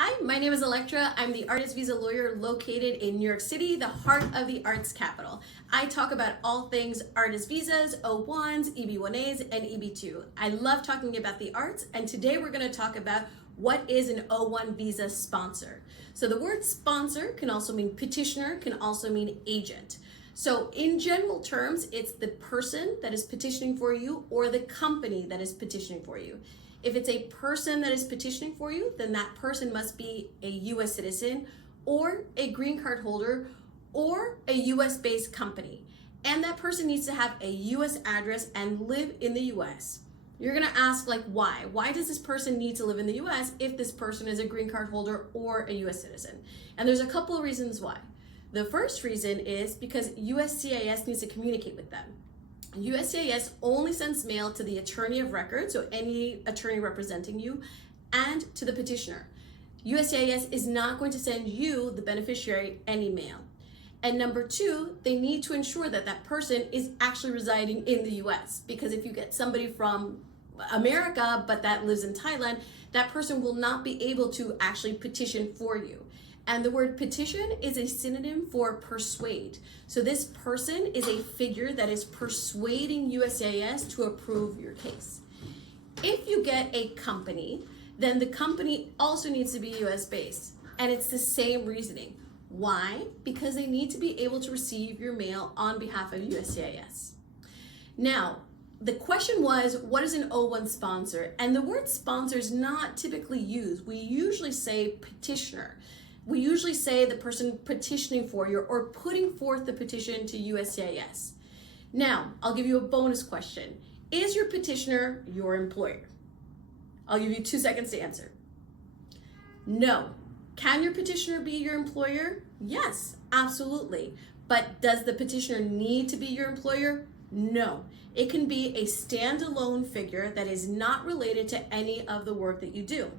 Hi, my name is Elektra. I'm the artist visa lawyer located in New York City, the heart of the arts capital. I talk about all things artist visas, O-1s, EB-1As, and EB-2. I love talking about the arts, and today we're going to talk about what is an O-1 visa sponsor. So the word sponsor can also mean petitioner, can also mean agent. So in general terms, it's the person that is petitioning for you or the company that is petitioning for you. If it's a person that is petitioning for you, then that person must be a US citizen or a green card holder or a US based company. And that person needs to have a US address and live in the US. You're gonna ask, like, why? Why does this person need to live in the US if this person is a green card holder or a US citizen? And there's a couple of reasons why. The first reason is because USCIS needs to communicate with them. USCIS only sends mail to the attorney of record, so any attorney representing you, and to the petitioner. USCIS is not going to send you, the beneficiary, any mail. And number two, they need to ensure that that person is actually residing in the US, because if you get somebody from America but that lives in Thailand, that person will not be able to actually petition for you. And the word petition is a synonym for persuade. So this person is a figure that is persuading USCIS to approve your case. If you get a company, then the company also needs to be US based. And it's the same reasoning. Why? Because they need to be able to receive your mail on behalf of USCIS. Now, the question was, what is an O-1 sponsor? And the word sponsor is not typically used. We usually say petitioner. We usually say the person petitioning for you or putting forth the petition to USCIS. Now, I'll give you a bonus question. Is your petitioner your employer? I'll give you 2 seconds to answer. No. Can your petitioner be your employer? Yes, absolutely. But does the petitioner need to be your employer? No. It can be a standalone figure that is not related to any of the work that you do.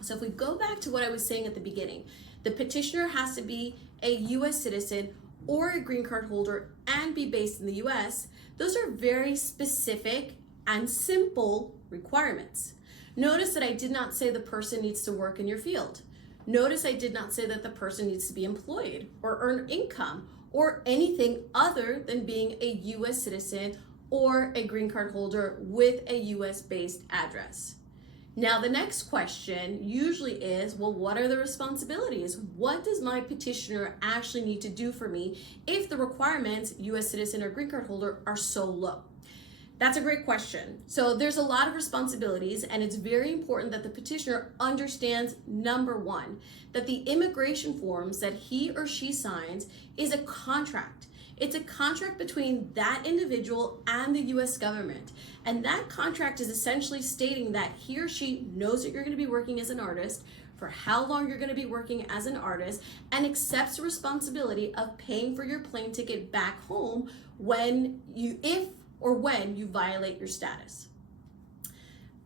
So if we go back to what I was saying at the beginning, the petitioner has to be a US citizen or a green card holder and be based in the US. Those are very specific and simple requirements. Notice that I did not say the person needs to work in your field. Notice I did not say that the person needs to be employed or earn income or anything other than being a US citizen or a green card holder with a US based address. Now, the next question usually is, well, what are the responsibilities? What does my petitioner actually need to do for me if the requirements, US citizen or green card holder, are so low? That's a great question. So there's a lot of responsibilities, and it's very important that the petitioner understands, number one, that the immigration forms that he or she signs is a contract. It's a contract between that individual and the US government. And that contract is essentially stating that he or she knows that you're going to be working as an artist, for how long you're going to be working as an artist, and accepts the responsibility of paying for your plane ticket back home if you violate your status.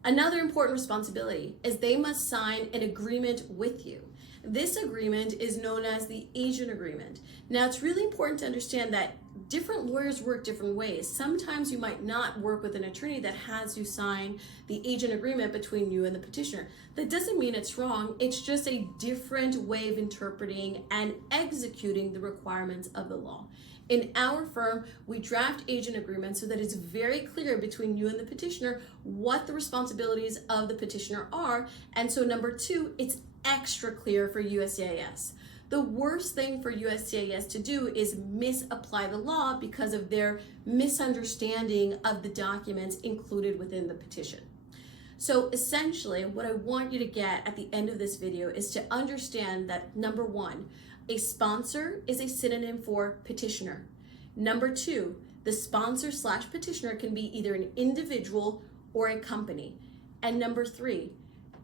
Another important responsibility is they must sign an agreement with you. This agreement is known as the agent agreement. Now, it's really important to understand that different lawyers work different ways. Sometimes you might not work with an attorney that has you sign the agent agreement between you and the petitioner. That doesn't mean it's wrong. It's just a different way of interpreting and executing the requirements of the law. In our firm, we draft agent agreements so that it's very clear between you and the petitioner what the responsibilities of the petitioner are. And so number two, it's extra clear for USCIS. The worst thing for USCIS to do is misapply the law because of their misunderstanding of the documents included within the petition. So essentially, what I want you to get at the end of this video is to understand that, number one, a sponsor is a synonym for petitioner. Number two, the sponsor/petitioner can be either an individual or a company. And number three,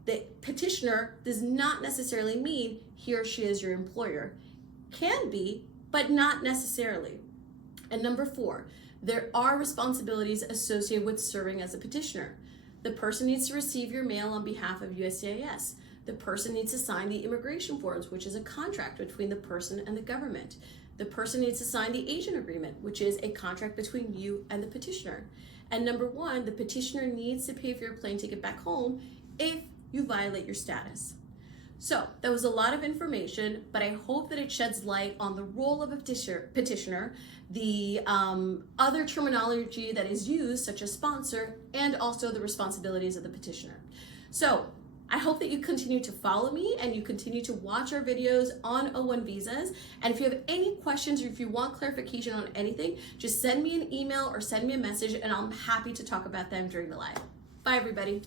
the petitioner does not necessarily mean he or she is your employer. Can be, but not necessarily. And number four, there are responsibilities associated with serving as a petitioner. The person needs to receive your mail on behalf of USCIS. The person needs to sign the immigration forms, which is a contract between the person and the government. The person needs to sign the agent agreement, which is a contract between you and the petitioner. And number one, the petitioner needs to pay for your plane ticket back home if you violate your status. So that was a lot of information, but I hope that it sheds light on the role of a petitioner, the other terminology that is used, such as sponsor, and also the responsibilities of the petitioner. So I hope that you continue to follow me and you continue to watch our videos on O-1 visas. And if you have any questions or if you want clarification on anything, just send me an email or send me a message and I'm happy to talk about them during the live. Bye, everybody.